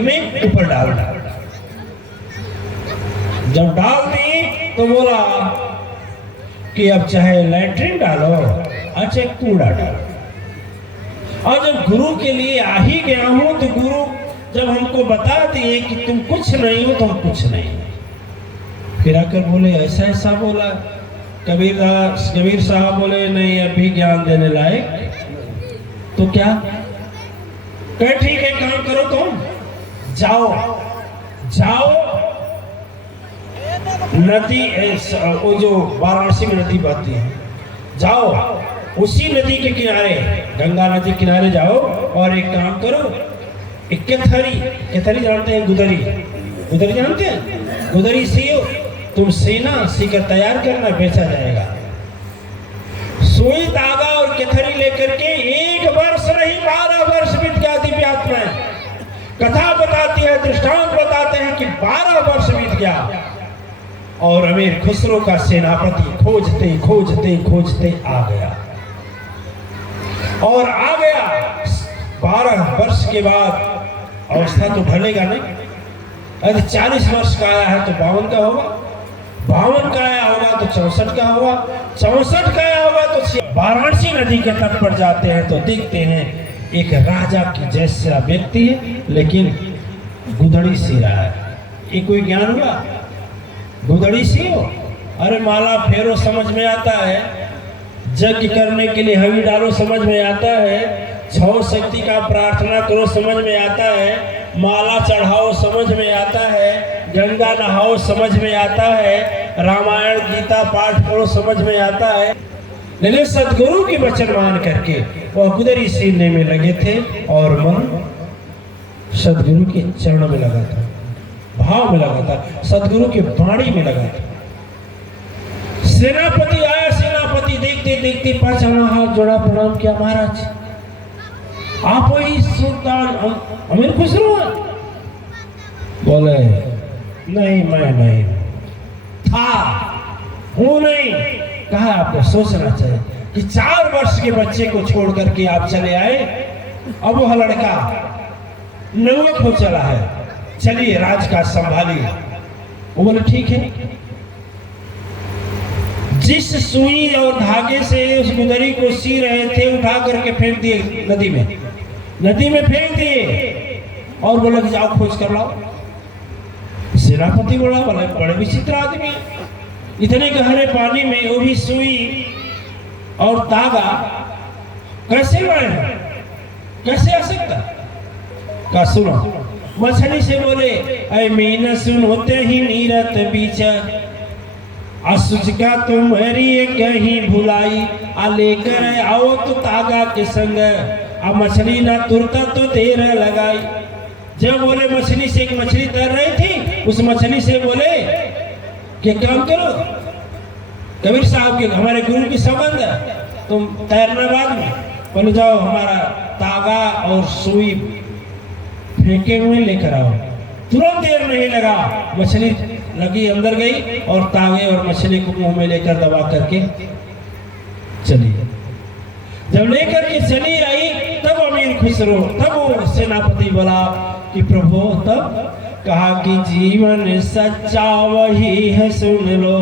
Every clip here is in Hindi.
नदी में ऊपर डाल दी। जब डाल दी तो बोला कि अब चाहे लैट्रिन डालो, अच्छा कूड़ा डालो। और जब गुरु के लिए आ ही गया हूं तो गुरु जब हमको बता दिए कि तुम कुछ नहीं हो तो हम कुछ नहीं। फिर आकर बोले ऐसा ऐसा बोला। कबीर साहब बोले नहीं अभी ज्ञान देने लायक तो क्या कहे ठीक है काम करो तुम जाओ जाओ नदी वो जो वाराणसी में नदी बहती है जाओ उसी नदी के किनारे गंगा नदी किनारे जाओ और एक काम करो एक केथरी जानते हैं गुदरी जानते हैं गुदरी सीओ तुम सीना सीकर तैयार करना बेचा जाएगा। सुई धागा और केथरी लेकर के 1 वर्ष नहीं 12 वर्ष बीत गया। दिव्यात्माएं कथा बताती है दृष्टांत बताते हैं कि 12 वर्ष बीत गया और अमीर खुसरो का सेनापति खोजते खोजते खोजते आ गया और आ गया। 12 वर्ष के बाद अवस्था तो ढलेगा नहीं। यदि 40 वर्ष का आया है तो 52 का होगा, 52 का आया होगा तो 64 का होगा, 64 का आया होगा तो वाराणसी नदी के तट पर जाते हैं तो देखते हैं एक राजा की जैसा व्यक्ति है लेकिन गुदड़ी सी रहा है। ये कोई ज्ञान हुआ? गुदड़ी सी हो? अरे माला फेरो समझ में आता है, यज्ञ करने के लिए हवि डालो समझ में आता है, 6 शक्ति का प्रार्थना करो समझ में आता है, माला चढ़ाओ समझ में आता है, गंगा नहाओ समझ में आता है, रामायण गीता पाठ करो समझ में आता है। लेकिन सदगुरु के वचन मान करके वह गुदरी सीने में लगे थे और मन सदगुरु के चरणों में लगा था, भाव में लगा था, सदगुरु के वाणी में लगा था। सेनापति आया, सेनापति देखते देखते पहचाना, हाथ जोड़ा, प्रणाम किया, महाराज आप वही सुल्तान अमीर खुसरो हैं? बोले नहीं मैं नहीं था, हूं नहीं। कहा आपको सोचना चाहिए कि 4 वर्ष के बच्चे को छोड़ करके आप चले आए, अब वह लड़का नौक हो चला है, चलिए राजकाज संभालिए। वो बोले ठीक है। जिस सुई और धागे से उस गुदरी को सी रहे थे उठा करके फेंक दिए नदी में फेंक दिए और बोला कि जाओ खोज कर लाओ। सेनापति बोला बड़े विचित्र आदमी है, इतने गहरे पानी में वो भी सुई और धागा कैसे लाए, कैसे आ सकता? का सुनो, मछली से बोले ऐ मीन सुन होते ही नीरत बीच असुच का तुम्हारी कहीं भुलाई आ लेकर आओ तो तागा के संग आ मछली ना तुरता तो देर लगाई। जब बोले मछली से एक मछली तैर रही थी, उस मछली से बोले कि काम करो कबीर साहब के हमारे गुरु की संबंध है, तुम तैरना बाद में, बोले जाओ हमारा तागा और सुई फेंके हुए लेकर आओ। तुरंत देर नहीं लगा, मछली लगी अंदर गई और तागे और मछली को मुंह में लेकर दबा करके चली। जब लेकर के चली आई तब अमीर खुसरो, तब वो सेनापति बोला कि प्रभु, तब कहा कि जीवन सच्चा वही है सुन लो,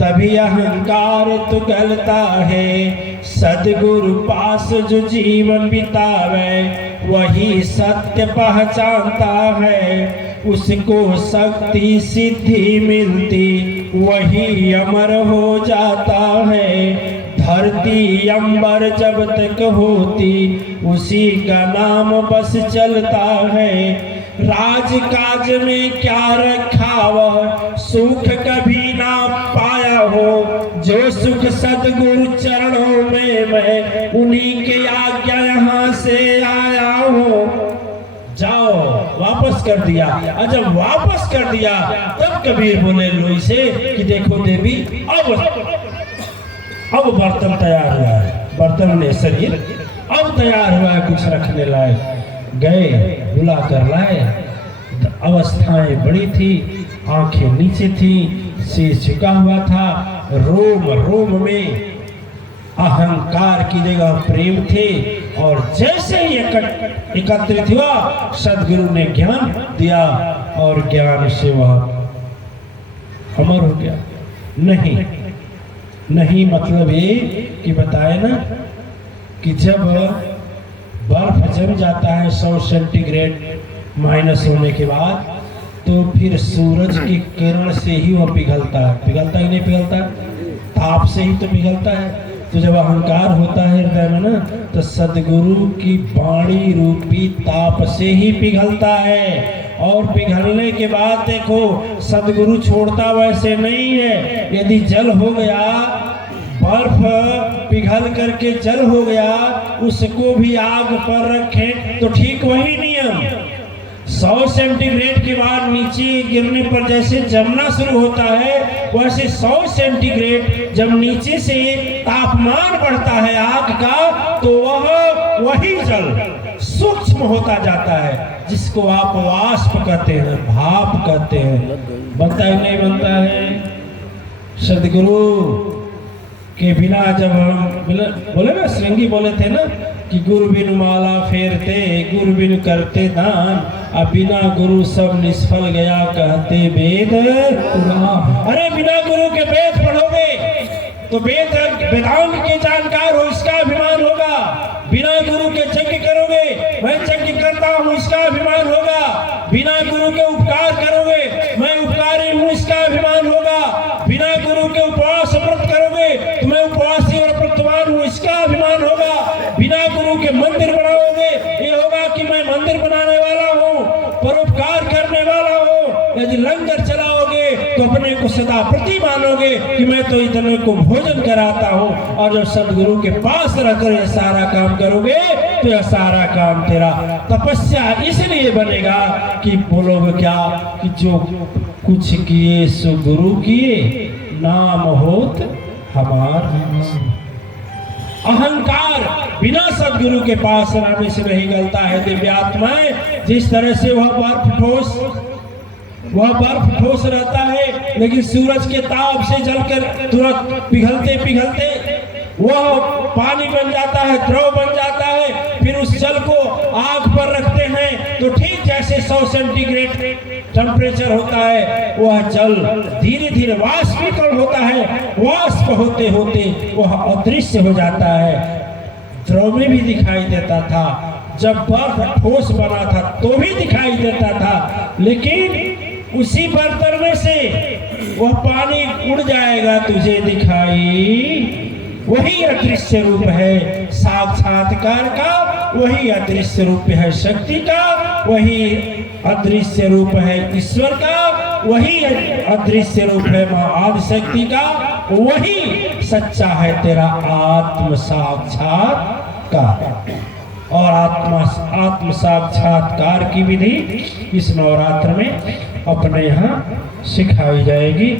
तभी अहंकार तो गलता है। सदगुरु पास जो जीवन बितावे वही सत्य पहचानता है, उसको शक्ति सिद्धि मिलती वही अमर हो जाता है। धरती अंबर जब तक होती उसी का नाम बस चलता है। राजकाज में क्या रखा वह सुख कभी ना पाया हो, जो सुख सदगुरु चरणों में मैं उन्हीं के आज्ञा यहाँ से आया हो। जाओ, वापस कर दिया। और जब वापस कर दिया तब कबीर बोले लोई से कि देखो देवी, अब बर्तन तैयार हुआ है, बर्तन ने शरीर अब तैयार हुआ है कुछ रखने लायक। गए, बुला कर लाए, अवस्थाएं बड़ी थी, आंखें नीचे थी, सिर झुका हुआ था, रोम रोम में अहंकार की जगह प्रेम थे। और जैसे ही एकत्रित हुआ, सदगुरु ने ज्ञान दिया और ज्ञान से वह अमर हो गया। नहीं नहीं मतलब ये कि बताए ना कि जब बर्फ जम जाता है 100 सेंटीग्रेड माइनस होने के बाद, तो फिर सूरज की किरण से ही वह पिघलता है। पिघलता ही नहीं पिघलता, ताप से ही तो पिघलता है। तो जब अहंकार होता है हृदय में ना, तो सदगुरु की वाणी रूपी ताप से ही पिघलता है। और पिघलने के बाद देखो, सदगुरु छोड़ता वैसे नहीं है। यदि जल हो गया, बर्फ पिघल करके जल हो गया, उसको भी आग पर रखें तो ठीक वही नियम। 100 सेंटीग्रेड के बाद नीचे गिरने पर जैसे जमना शुरू होता है, वैसे 100 सेंटीग्रेड जब नीचे से तापमान बढ़ता है आग का, तो वह वही जल सूक्ष्म होता जाता है, जिसको आप वाष्प कहते हैं, भाप कहते हैं। बनता है नहीं बनता है? सदगुरु के बिना जब हम बोले ना, श्रृंगी बोले थे ना कि गुरु बिन माला फेरते, गुरु बिन करते दान, अब बिना गुरु सब निष्फल गया कहते वेद पुराण। अरे बिना गुरु के वेद पढ़ोगे तो वेदांत के जानकार हो, इसका अभिमान होगा। बिना गुरु के यज्ञ करोगे, मैं यज्ञ करता हूँ, इसका अभिमान होगा। बिना गुरु के उपकार करोगे, मैं उपकारी हूँ, इसका अभिमान होगा। बिना गुरु के उपवास व्रत करोगे तो मैं उपवासी और व्रतवान हूँ, इसका अभिमान होगा। बिना गुरु के मंदिर बनाओगे, ये होगा कि मैं मंदिर बनाने वाला हूँ, परोपकार करने वाला हूँ। यदि लंगर चलाओगे तो अपने को सदा प्रति मानोगे कि मैं तो इतने को भोजन कराता हूँ। और जब सदगुरु के पास रहकर यह सारा काम करोगे तो यह सारा काम तेरा तपस्या इसलिए बनेगा कि बोलोगे क्या कि जो कुछ किए सो गुरु किए, नाम होत हमार। अहंकार बिना सदगुरु के पास रहने से नहीं गलता है। दिव्यात्माएं जिस तरह से वह बर्फ ठोस रहता है, लेकिन सूरज के ताप से जलकर तुरंत पिघलते पिघलते वह पानी बन जाता है, द्रव बन जाता है। फिर उस जल को आग पर रखते हैं तो ठीक जैसे 100 सेंटीग्रेड टेम्परेचर होता है, वह जल धीरे धीरे वाष्पीकरण होता है। वाष्प होते होते वह अदृश्य हो जाता है। द्रव में भी दिखाई देता था, जब बर्फ ठोस बना था तो भी दिखाई देता था, लेकिन उसी बर्तन में से वह पानी उड़ जाएगा, तुझे दिखाई। वही अदृश्य रूप है साक्षात्कार का, वही अदृश्य रूप है शक्ति का, वही अदृश्य रूप है ईश्वर का, वही अदृश्य रूप है महाआदिशक्ति का, वही सच्चा है तेरा आत्म साक्षात्कार। और आत्म साक्षात्कार की विधि इस नवरात्र में अपने यहाँ सिखाई जाएगी।